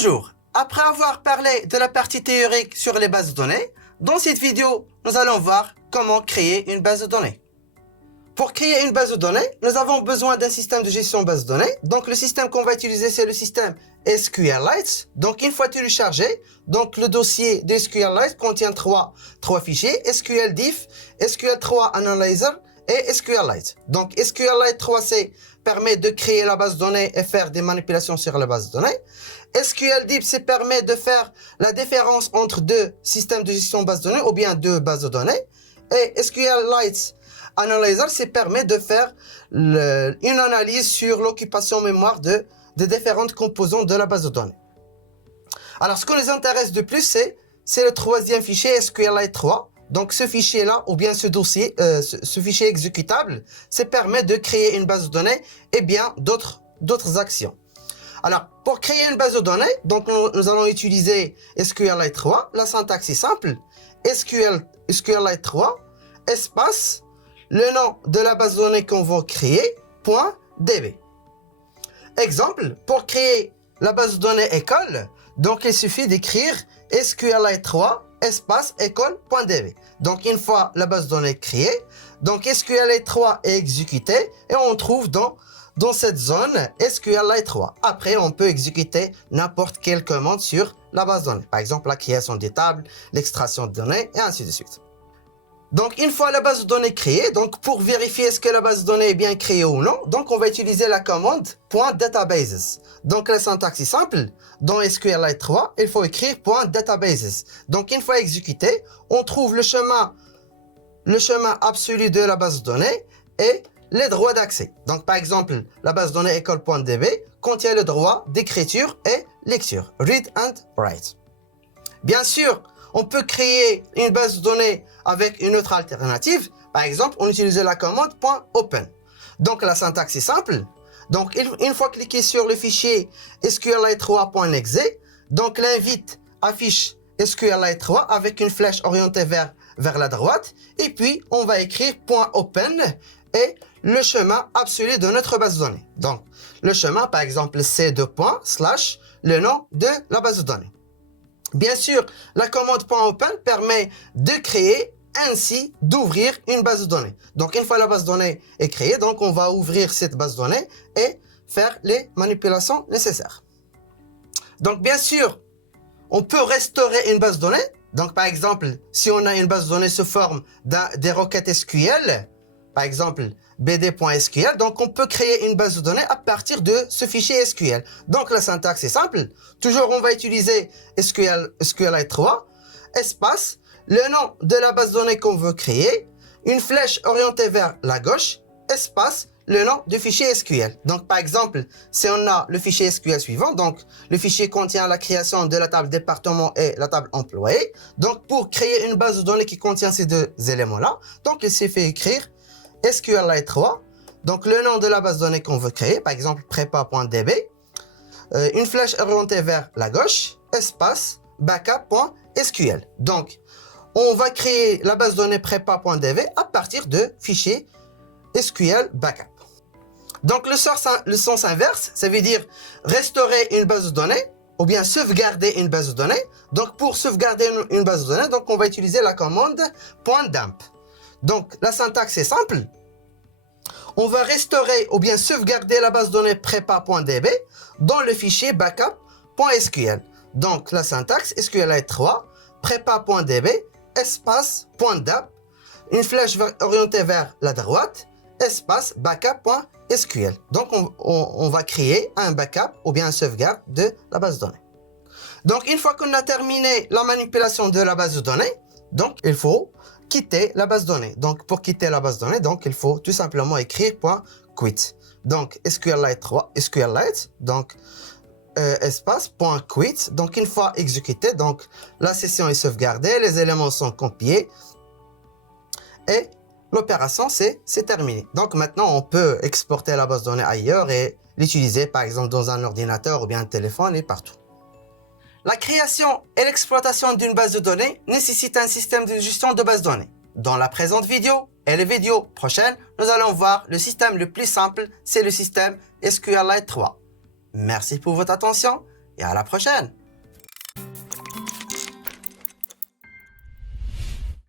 Bonjour, après avoir parlé de la partie théorique sur les bases de données, dans cette vidéo, nous allons voir comment créer une base de données. Pour créer une base de données, nous avons besoin d'un système de gestion de base de données. Donc le système qu'on va utiliser, c'est le système SQLite. Donc une fois téléchargé, donc le dossier de SQLite contient trois fichiers, SQLdiff, SQL3 Analyzer et SQLite. Donc SQLite 3C permet de créer la base de données et faire des manipulations sur la base de données. SQLdiff, ça permet de faire la différence entre deux systèmes de gestion de base de données ou bien deux bases de données. Et SQLite Analyzer, ça permet de faire une analyse sur l'occupation mémoire de différentes composantes de la base de données. Alors, ce qui nous intéresse de plus, c'est le troisième fichier SQLite 3. Donc, ce fichier-là, ou bien ce dossier, ce fichier exécutable, ça permet de créer une base de données et bien d'autres actions. Alors, pour créer une base de données, donc nous allons utiliser SQLite 3. La syntaxe est simple. SQLite 3, espace, le nom de la base de données qu'on va créer, .db. Exemple, pour créer la base de données école, donc il suffit d'écrire SQLite 3, espace, école.db. Donc une fois la base de données créée, donc SQLite 3 est exécuté et on trouve dans cette zone SQLite 3. Après, on peut exécuter n'importe quelle commande sur la base de données. Par exemple, la création des tables, l'extraction de données et ainsi de suite. Donc, une fois la base de données créée, donc pour vérifier est-ce que la base de données est bien créée ou non, donc on va utiliser la commande .databases. Donc, la syntaxe est simple. Dans SQLite 3, il faut écrire .databases. Donc, une fois exécuté, on trouve le chemin absolu de la base de données et les droits d'accès. Donc, par exemple, la base de données école.db contient le droit d'écriture et lecture, read and write. Bien sûr, on peut créer une base de données avec une autre alternative. Par exemple, on utilise la commande .open. Donc, la syntaxe est simple. Donc, une fois cliqué sur le fichier SQLite3.exe, donc l'invite affiche SQLite 3 avec une flèche orientée vers la droite. Et puis, on va écrire .open et le chemin absolu de notre base de données. Donc, le chemin, par exemple, c'est /, le nom de la base de données. Bien sûr, la commande .open permet de créer ainsi d'ouvrir une base de données. Donc, une fois la base de données est créée, donc on va ouvrir cette base de données et faire les manipulations nécessaires. Donc, bien sûr, on peut restaurer une base de données. Donc, par exemple, si on a une base de données sous forme des requêtes SQL, par exemple, bd.sql, donc on peut créer une base de données à partir de ce fichier SQL. Donc la syntaxe est simple. Toujours, on va utiliser SQLite 3, espace, le nom de la base de données qu'on veut créer, une flèche orientée vers la gauche, espace, le nom du fichier SQL. Donc par exemple, si on a le fichier SQL suivant, donc le fichier contient la création de la table département et la table employé. Donc pour créer une base de données qui contient ces deux éléments-là, donc il suffit d'écrire SQLite 3, donc le nom de la base de données qu'on veut créer, par exemple prépa.db, une flèche orientée vers la gauche, espace, backup.sql. Donc, on va créer la base de données prépa.db à partir de fichier SQL backup. Donc, le sens inverse, ça veut dire restaurer une base de données ou bien sauvegarder une base de données. Donc, pour sauvegarder une base de données, donc on va utiliser la commande .dump. Donc, la syntaxe est simple. On va restaurer ou bien sauvegarder la base de données prépa.db dans le fichier backup.sql. Donc, la syntaxe SQLite 3, prépa.db, espace .dump, une flèche orientée vers la droite, espace backup.sql. Donc, on va créer un backup ou bien un sauvegarde de la base de données. Donc, une fois qu'on a terminé la manipulation de la base de données, donc, il faut quitter la base de données. Donc, pour quitter la base de données, donc, il faut tout simplement écrire .quit. Donc, SQLite 3, SQLite, donc, espace .quit. Donc, une fois exécuté, donc, la session est sauvegardée, les éléments sont copiés et l'opération, c'est terminé. Donc, maintenant, on peut exporter la base de données ailleurs et l'utiliser, par exemple, dans un ordinateur ou bien un téléphone et partout. La création et l'exploitation d'une base de données nécessite un système de gestion de base de données. Dans la présente vidéo et les vidéos prochaines, nous allons voir le système le plus simple, c'est le système SQLite 3. Merci pour votre attention et à la prochaine.